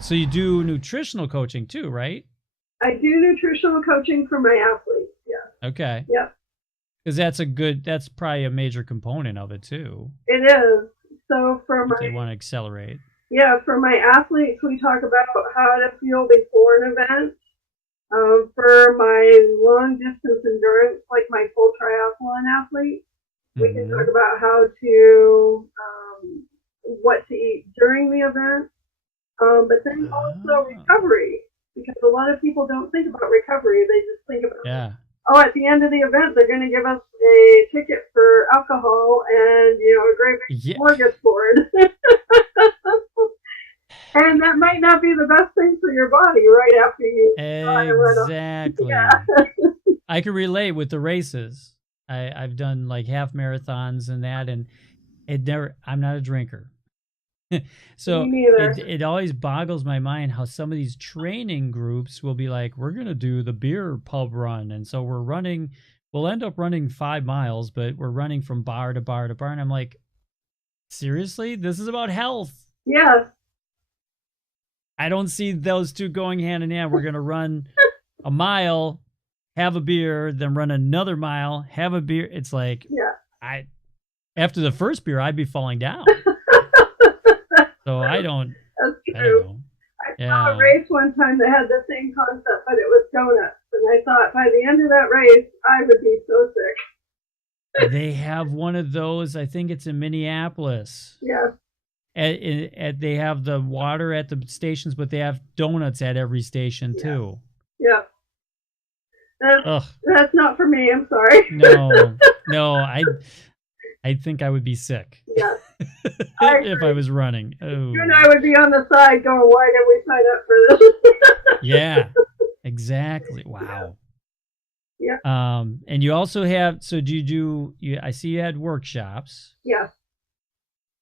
So you do nutritional coaching too, right? I do nutritional coaching for my athletes. Yeah. Okay. Yep. Because that's probably a major component of it too. It is. So If they want to accelerate. Yeah, for my athletes, we talk about how to feel before an event. For my long distance endurance, like my full triathlon athletes, we can talk about how to, what to eat during the event, but then also recovery, because a lot of people don't think about recovery. They just think about, at the end of the event, they're going to give us a ticket for alcohol and, a great big smorgasbord. And that might not be the best thing for your body right after you exactly. Yeah. I can relate with the races. I've done like half marathons and that, and I'm not a drinker. So it always boggles my mind how some of these training groups will be like, we're going to do the beer pub run. And so we'll end up running 5 miles, but we're running from bar to bar to bar. And I'm like, seriously? This is about health. Yeah. I don't see those two going hand in hand. We're going to run a mile, have a beer, then run another mile, have a beer. It's like, after the first beer, I'd be falling down. So I don't. That's true. I don't know. I saw a race one time that had the same concept, but it was donuts. And I thought by the end of that race, I would be so sick. They have one of those. I think it's in Minneapolis. Yeah. They have the water at the stations, but they have donuts at every station too. Yeah. That's not for me. I'm sorry. No. I think I would be sick. Yeah. If I was running. Oh. You and I would be on the side going, why did we sign up for this? Yeah, exactly. Wow. Yeah. And you also have, so do you I see you had workshops. Yeah.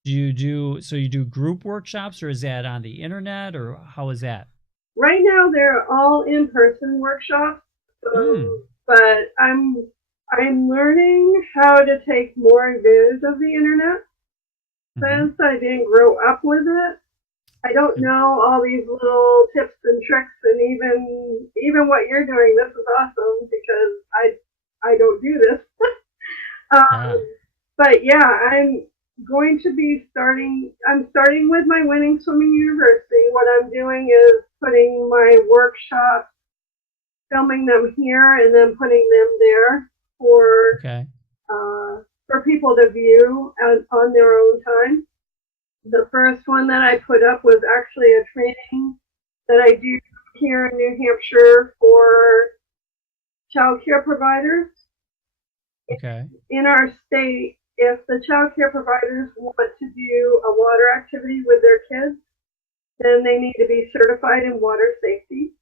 You do group workshops, or is that on the internet, or how is that? Right now they're all in-person workshops. But I'm learning how to take more advantage of the internet. Since I didn't grow up with it, I don't know all these little tips and tricks, and even what you're doing. This is awesome because I don't do this. But yeah, I'm going to be starting with my Winning Swimming University. What I'm doing is putting my workshops, filming them here, and then putting them there for people to view on their own time. The first one that I put up was actually a training that I do here in New Hampshire for child care providers. Okay. In our state, if the child care providers want to do a water activity with their kids, then they need to be certified in water safety.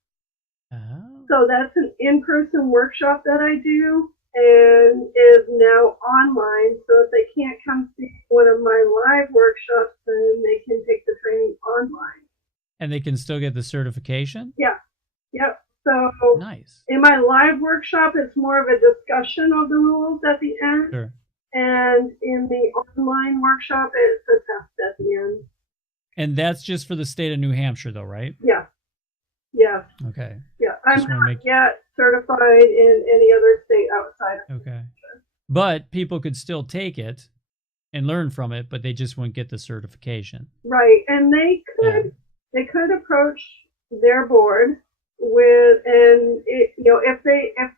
So that's an in-person workshop that I do, and is now online. So if they can't come see one of my live workshops, then they can take the training online. And they can still get the certification? Yeah. Yep. So nice. In my live workshop, it's more of a discussion of the rules at the end. Sure. And in the online workshop, it's a test at the end. And that's just for the state of New Hampshire, though, right? Yeah. Yeah. Okay. Yeah. I'm not yet certified in any other state outside of Okay. But people could still take it and learn from it, but they just wouldn't get the certification. Right. And they could approach their board with, and if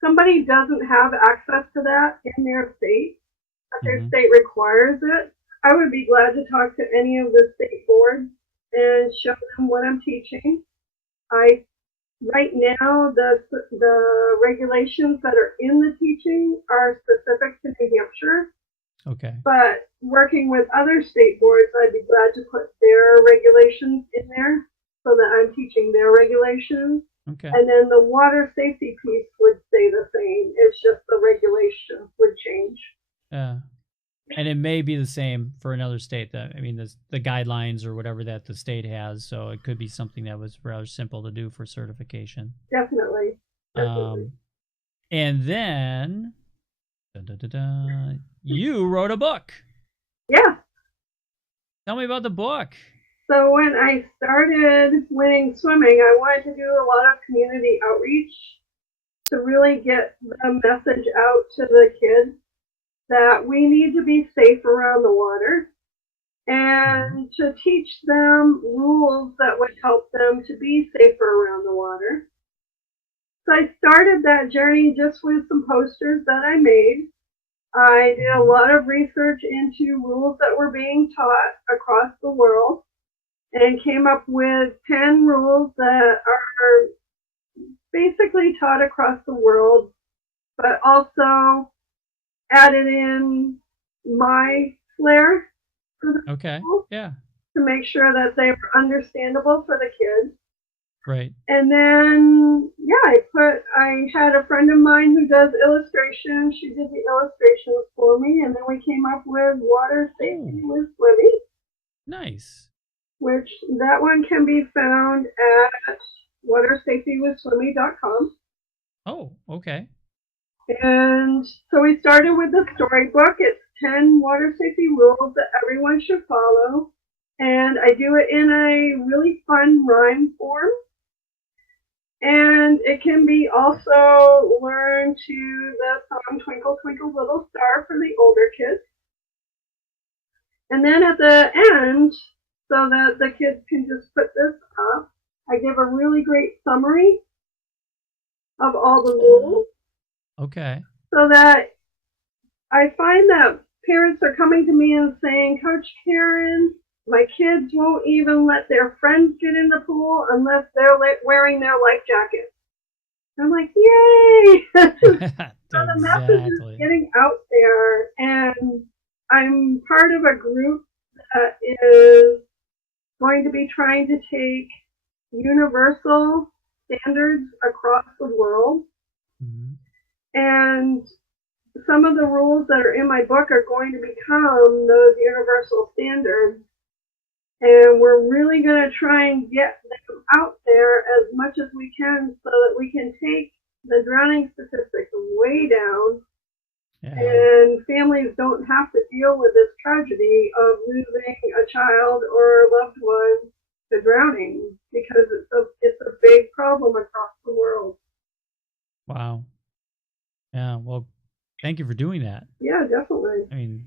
somebody doesn't have access to that in their state, if their state requires it, I would be glad to talk to any of the state boards and show them what I'm teaching. Right now, the regulations that are in the teaching are specific to New Hampshire. Okay. But working with other state boards, I'd be glad to put their regulations in there so that I'm teaching their regulations. Okay. And then the water safety piece would stay the same. It's just the regulation would change. Yeah. And it may be the same for another state. The guidelines or whatever that the state has. So it could be something that was rather simple to do for certification. Definitely. And then you wrote a book. Yeah. Tell me about the book. So when I started winning swimming, I wanted to do a lot of community outreach to really get the message out to the kids that we need to be safe around the water and to teach them rules that would help them to be safer around the water. So I started that journey just with some posters that I made. I did a lot of research into rules that were being taught across the world and came up with 10 rules that are basically taught across the world, but also added in my flair for the rules to make sure that they were understandable for the kids. Right. And then, I had a friend of mine who does illustration. She did the illustrations for me, and then we came up with water safety with swimming. Nice. Which that one can be found at watersafetywithswimming.com. Oh, okay. And so we started with the storybook. It's 10 water safety rules that everyone should follow. And I do it in a really fun rhyme form. And it can be also learned to the song Twinkle, Twinkle, Little Star for the older kids. And then at the end, so that the kids can just put this up, I give a really great summary of all the rules. Okay. So that I find that parents are coming to me and saying, Coach Caron, my kids won't even let their friends get in the pool unless they're wearing their life jackets. I'm like, yay! So the message is getting out there, and I'm part of a group that is going to be trying to take universal standards across the world. And some of the rules that are in my book are going to become those universal standards. And we're really going to try and get them out there as much as we can so that we can take the drowning statistics way down. And families don't have to deal with this tragedy of losing a child or a loved one to drowning, because it's a big problem across the world. Wow. Yeah, well, thank you for doing that. Yeah, definitely. I mean,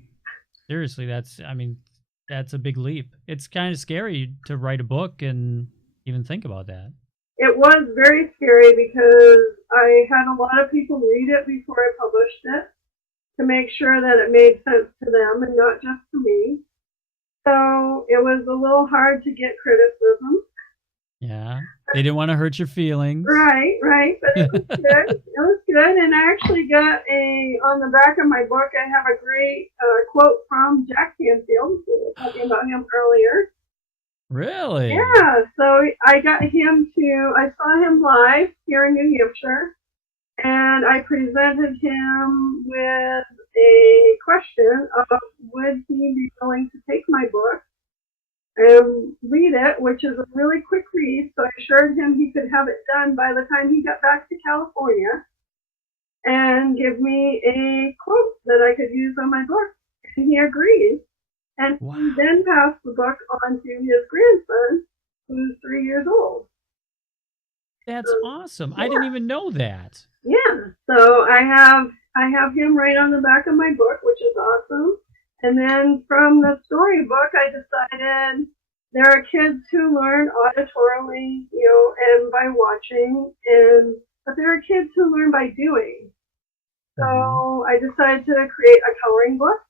seriously, that's a big leap. It's kind of scary to write a book and even think about that. It was very scary because I had a lot of people read it before I published it to make sure that it made sense to them and not just to me. So it was a little hard to get criticism. Yeah, they didn't want to hurt your feelings. Right, but it was good. It was good, and I actually got on the back of my book, I have a great quote from Jack Canfield. We were talking about him earlier. Really? Yeah, so I saw him live here in New Hampshire, and I presented him with a question of would he be willing to take my book and read it, which is a really quick read. So I assured him he could have it done by the time he got back to California and give me a quote that I could use on my book. And he agreed. And he then passed the book on to his grandson, who's 3 years old. That's awesome. Yeah. I didn't even know that. Yeah. So I have him right on the back of my book, which is awesome. And then from the storybook, I decided there are kids who learn auditorily, and by watching, but there are kids who learn by doing. So I decided to create a coloring book.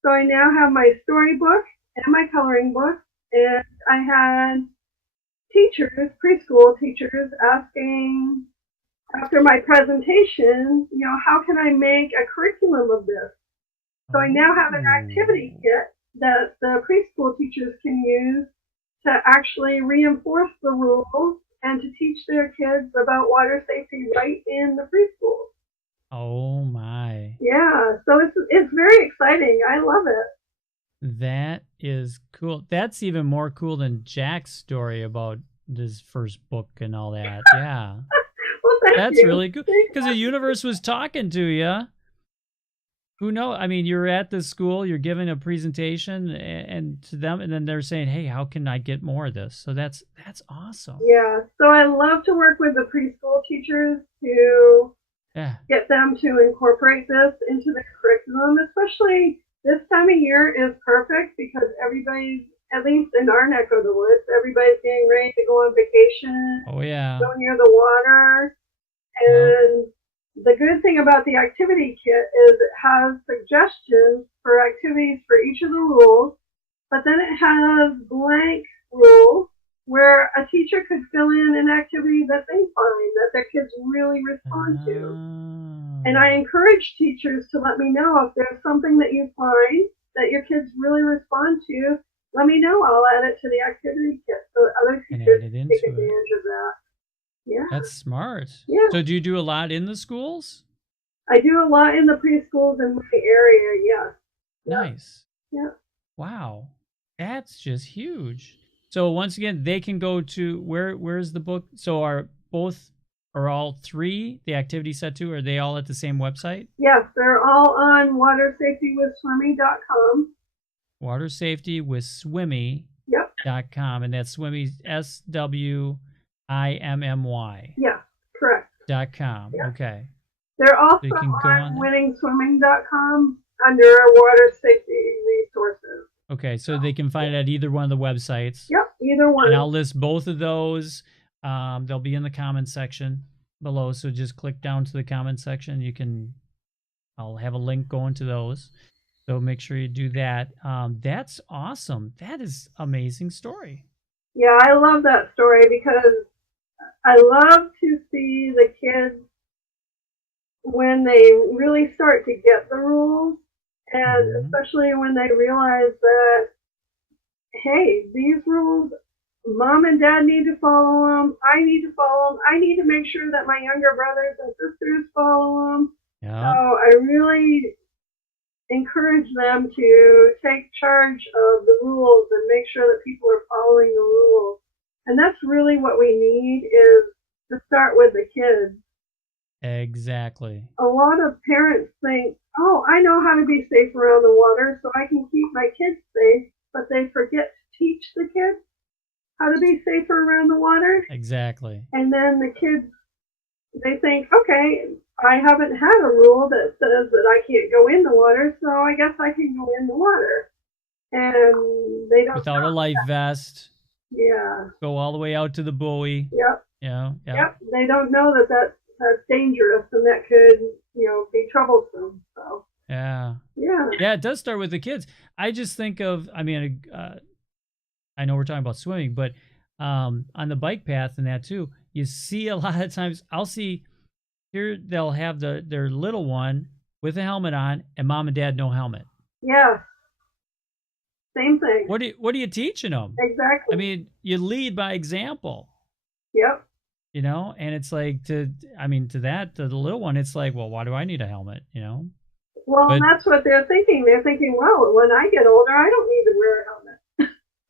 So I now have my storybook and my coloring book, and I had teachers, preschool teachers, asking after my presentation, how can I make a curriculum of this? So I now have an activity kit that the preschool teachers can use to actually reinforce the rules and to teach their kids about water safety right in the preschool. Oh my. Yeah, so it's very exciting. I love it. That is cool. That's even more cool than Jack's story about his first book and all that. Yeah. Well, that's really cool because the universe was talking to you. who knows? I mean, you're at the school, you're giving a presentation and to them, and then they're saying, hey, how can I get more of this? So that's awesome. Yeah. So I love to work with the preschool teachers to get them to incorporate this into the curriculum, especially this time of year is perfect because everybody's, at least in our neck of the woods, everybody's getting ready to go on vacation. Oh, yeah. Go near the water. And the good thing about the activity kit is it has suggestions for activities for each of the rules, but then it has blank rules where a teacher could fill in an activity that they find that their kids really respond to. And I encourage teachers to let me know if there's something that you find that your kids really respond to. Let me know. I'll add it to the activity kit so that other teachers can take advantage of that. Yeah. That's smart. Yeah. So do you do a lot in the schools? I do a lot in the preschools in my area, yes. Nice. Yeah. Wow. That's just huge. So once again, they can go to where's the book? So are all three, the activity set two, are they all at the same website? Yes, they're all on watersafetywithswimmy.com. Watersafetywithswimmy.com, and that's Swimmy SWIMMY. Yeah, correct. .com. Yeah. Okay. They're also so on winningswimming.com under water safety resources. Okay, so they can find it at either one of the websites. Yep, either one. And I'll list both of those. They'll be in the comment section below, so just click down to the comment section. I'll have a link going to those. So make sure you do that. That's awesome. That is an amazing story. Yeah, I love that story because I love to see the kids when they really start to get the rules, and especially when they realize that, hey, these rules, Mom and Dad need to follow them. I need to follow them. I need to make sure that my younger brothers and sisters follow them. Yeah. So I really encourage them to take charge of the rules and make sure that people are following the rules. And that's really what we need, is to start with the kids. Exactly. A lot of parents think, oh, I know how to be safe around the water, so I can keep my kids safe, but they forget to teach the kids how to be safer around the water. Exactly. And then the kids, they think, okay, I haven't had a rule that says that I can't go in the water, so I guess I can go in the water. And they don't without a life vest. Yeah. Go all the way out to the buoy. Yep. Yeah. Yep. They don't know that that's dangerous and that could, be troublesome. So. Yeah. Yeah. Yeah, it does start with the kids. I just think of, I know we're talking about swimming, but on the bike path and that too, you see a lot of times, I'll see here they'll have their little one with a helmet on and Mom and Dad no helmet. Yeah. Same thing. What are you teaching them? Exactly. I mean, you lead by example. Yep. And it's like to the little one, it's like, well, why do I need a helmet? Well, that's what they're thinking. They're thinking, well, when I get older, I don't need to wear a helmet.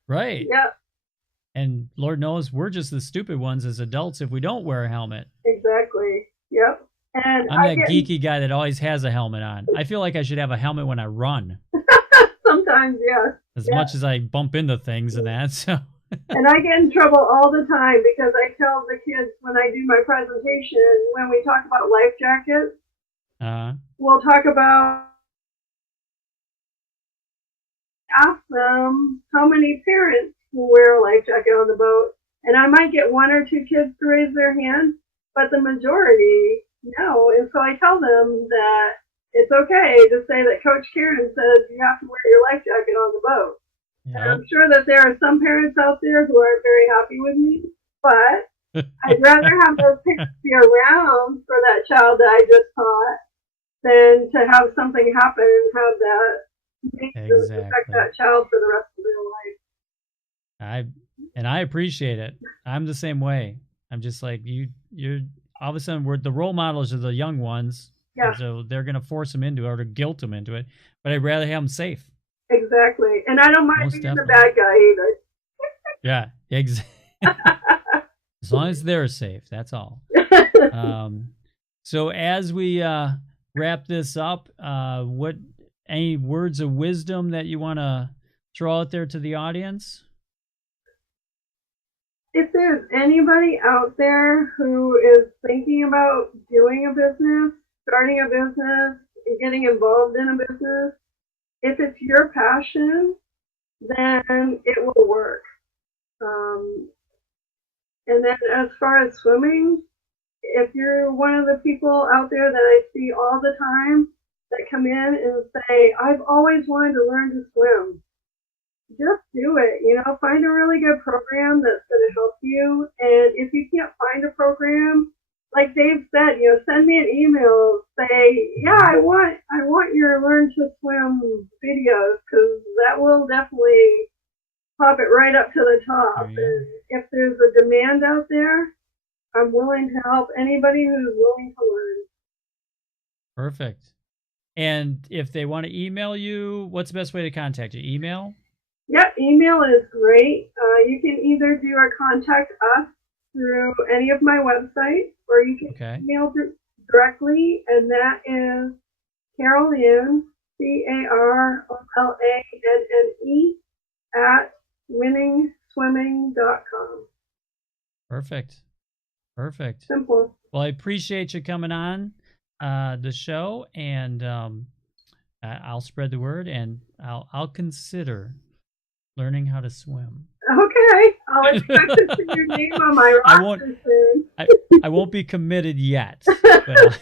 Right. Yep. And Lord knows we're just the stupid ones as adults if we don't wear a helmet. Exactly. Yep. And I'm that geeky guy that always has a helmet on. I feel like I should have a helmet when I run. Sometimes, yes. As much as I bump into things and that, so. And I get in trouble all the time because I tell the kids when I do my presentation, when we talk about life jackets, we'll talk about, ask them how many parents will wear a life jacket on the boat. And I might get one or two kids to raise their hand, but the majority, no. And so I tell them that it's okay to say that Coach Caron says you have to wear your life jacket on the boat. Yep. And I'm sure that there are some parents out there who aren't very happy with me, but I'd rather have those parents be around for that child that I just taught than to have something happen and have that affect that child for the rest of their life. I appreciate it. I'm the same way. I'm just like you're all of a sudden the role models are the young ones. Yeah. So they're going to force them into it or to guilt them into it. But I'd rather have them safe. Exactly. And I don't mind being the bad guy either. Yeah, exactly. As long as they're safe, that's all. So as we wrap this up, what any words of wisdom that you want to throw out there to the audience? If there's anybody out there who is thinking about doing a business, starting a business, getting involved in a business, if it's your passion, then it will work. And then as far as swimming, if you're one of the people out there that I see all the time that come in and say, I've always wanted to learn to swim, just do it. Find a really good program that's going to help you. And if you can't find a program, like Dave said, send me an email. Say, yeah, I want your Learn to Swim videos, because that will definitely pop it right up to the top. And if there's a demand out there, I'm willing to help anybody who's willing to learn. Perfect. And if they want to email you, what's the best way to contact you? Email? Yep, email is great. You can either do a contact us through any of my websites, or you can email directly, and that is Carolyn, CarolLanne at winningswimming.com. Perfect. Simple. Well, I appreciate you coming on the show, and I'll spread the word, and I'll consider learning how to swim. Okay, I'll expect to see your name on my roster soon. I won't be committed yet, but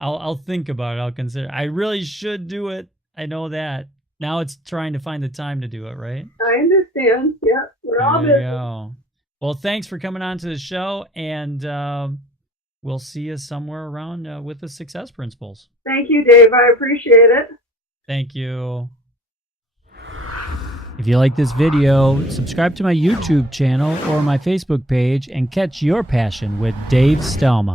I'll think about it. I'll consider. I really should do it. I know that. Now it's trying to find the time to do it, right? I understand. Yep, we're all busy. There you go. Well, thanks for coming on to the show, and we'll see you somewhere around with the Success Principles. Thank you, Dave. I appreciate it. Thank you. If you like this video, subscribe to my YouTube channel or my Facebook page and catch your passion with Dave Stelma.